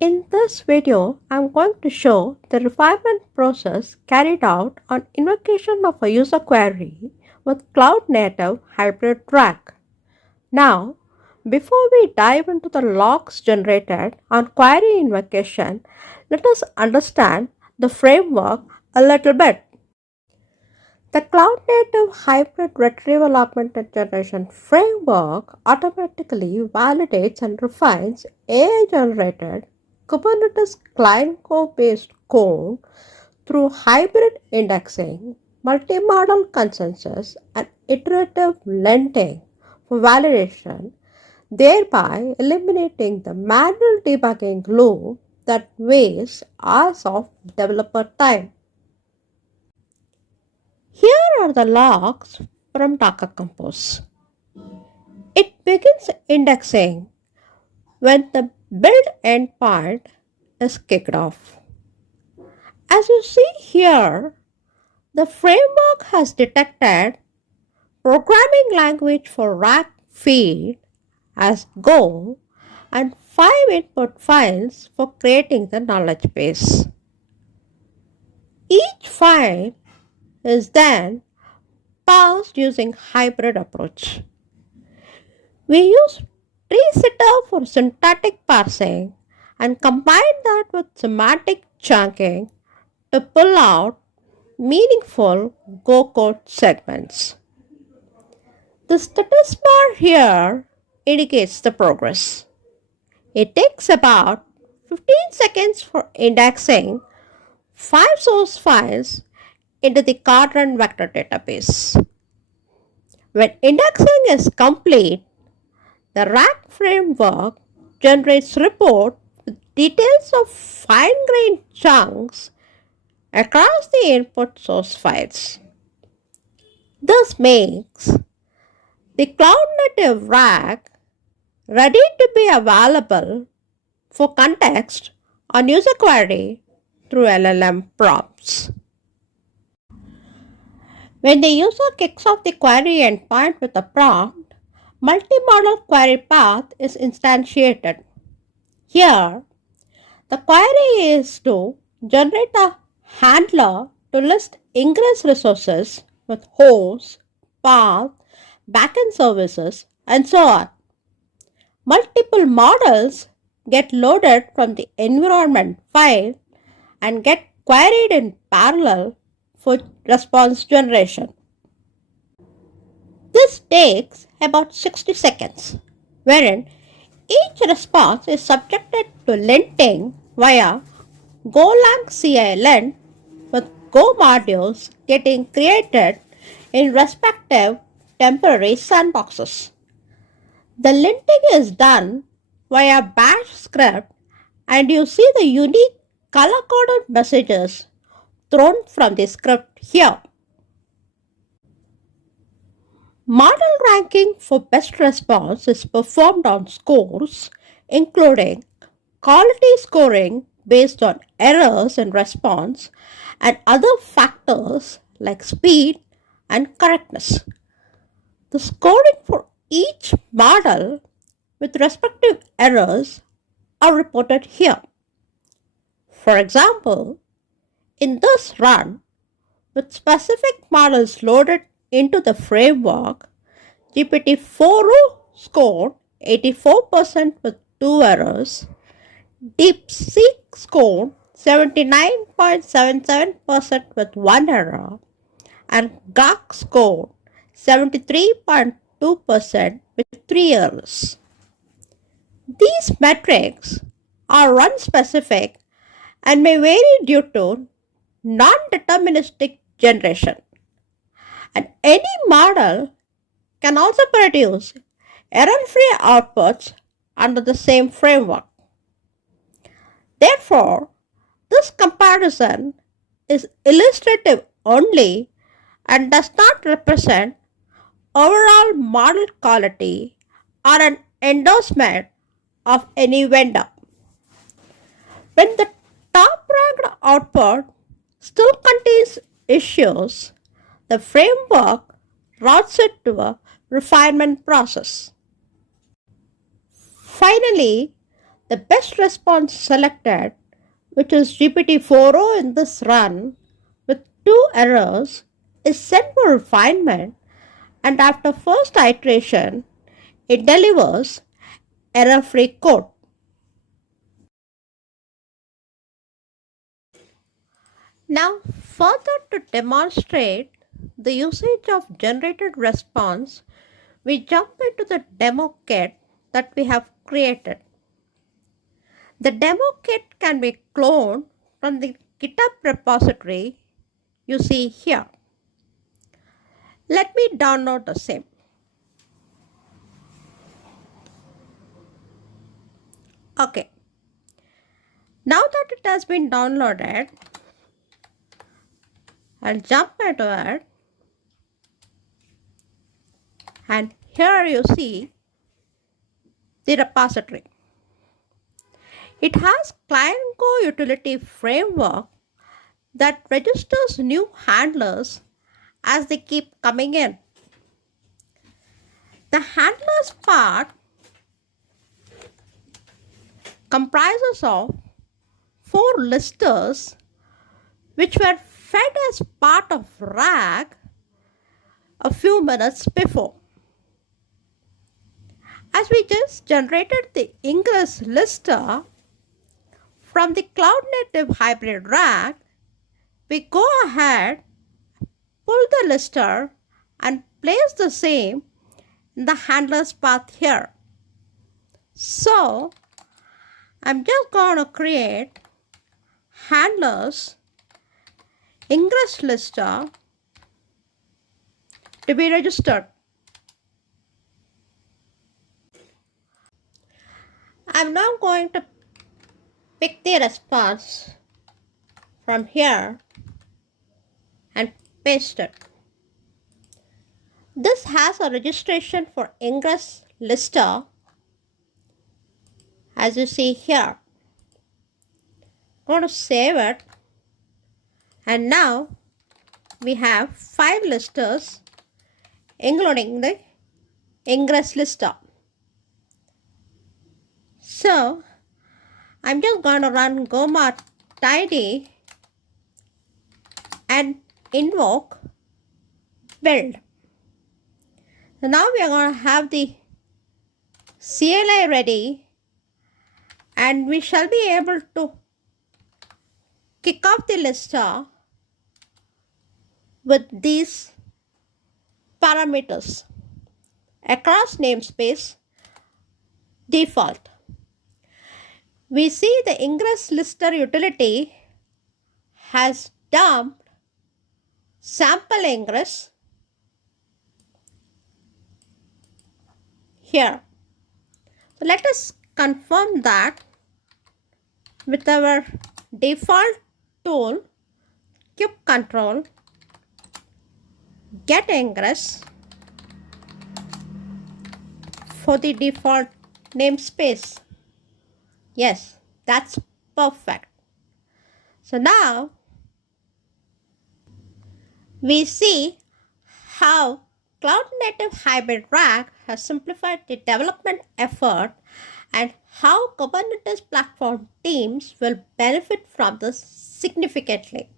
In this video, I'm going to show the refinement process carried out on invocation of a user query with Cloud Native Hybrid Rack. Now, before we dive into the logs generated on query invocation, let us understand the framework a little bit. The Cloud Native Hybrid Retrieval Augmented Generation framework automatically validates and refines AI generated Kubernetes client code based code through hybrid indexing, multi-model consensus, and iterative linting for validation, thereby eliminating the manual debugging loop that wastes hours of developer time. Here are the logs from Docker Compose. It begins indexing when the build endpoint is kicked off. As you see here, the framework has detected programming language for rack feed as Go and 5 input files for creating the knowledge base. Each file is then parsed using hybrid approach. We use tree-sitter for syntactic parsing and combine that with semantic chunking to pull out meaningful Go code segments. The status bar here indicates the progress. It takes about 15 seconds for indexing 5 source files into the Cartron vector database. When indexing is complete, the rack framework generates report with details of fine-grained chunks across the input source files. This makes the cloud native rack ready to be available for context on user query through LLM prompts. When the user kicks off the query endpoint with a prompt, multi-model query path is instantiated. Here, the query is to generate a handler to list ingress resources with host, path, backend services, and so on. Multiple models get loaded from the environment file and get queried in parallel for response generation. This takes about 60 seconds, wherein each response is subjected to linting via Golang CI lint with Go modules getting created in respective temporary sandboxes. The linting is done via bash script and you see the unique color-coded messages thrown from the script here. Model ranking for best response is performed on scores, including quality scoring based on errors in response and other factors like speed and correctness. The scoring for each model with respective errors are reported here. For example, in this run, with specific models loaded into the framework, GPT-4o scored 84% with 2 errors, DeepSeek scored 79.77% with 1 error, and Gawk scored 73.2% with 3 errors. These metrics are run specific and may vary due to non-deterministic generation. And any model can also produce error-free outputs under the same framework. Therefore, this comparison is illustrative only and does not represent overall model quality or an endorsement of any vendor. When the top-ranked output still contains issues, the framework routes it to a refinement process. Finally, The best response selected, which is GPT-4o in this run with two errors, is sent for refinement, and after first iteration, it delivers error-free code. Now, further to demonstrate the usage of generated response, we jump into the demo kit that we have created. The demo kit can be cloned from the GitHub repository you see here. Let me download the same. Okay. Now that it has been downloaded, I'll jump into it, and here you see the repository. It has client Go utility framework that registers new handlers as they keep coming in. The handlers part comprises of 4 listers which were fed as part of RAG a few minutes before. As we just generated the ingress lister from the cloud native hybrid RAG, we go ahead, pull the lister and place the same in the handlers path here. So I'm just going to create handlers ingress lister to be registered. I'm now going to pick the response from here and paste it. This has a registration for ingress lister as you see here. I'm going to save it, and now we have 5 listers including the ingress lister. So I'm just going to run gomod tidy and invoke build. So now we are going to have the CLI ready, and we shall be able to kick off the lister with these parameters across namespace default. We see the ingress lister utility has dumped sample ingress here. So let us confirm that with our default tool kube control get ingress for the default namespace. Yes, that's perfect. So now we see how Cloud Native Hybrid RAG has simplified the development effort and how Kubernetes platform teams will benefit from this significantly.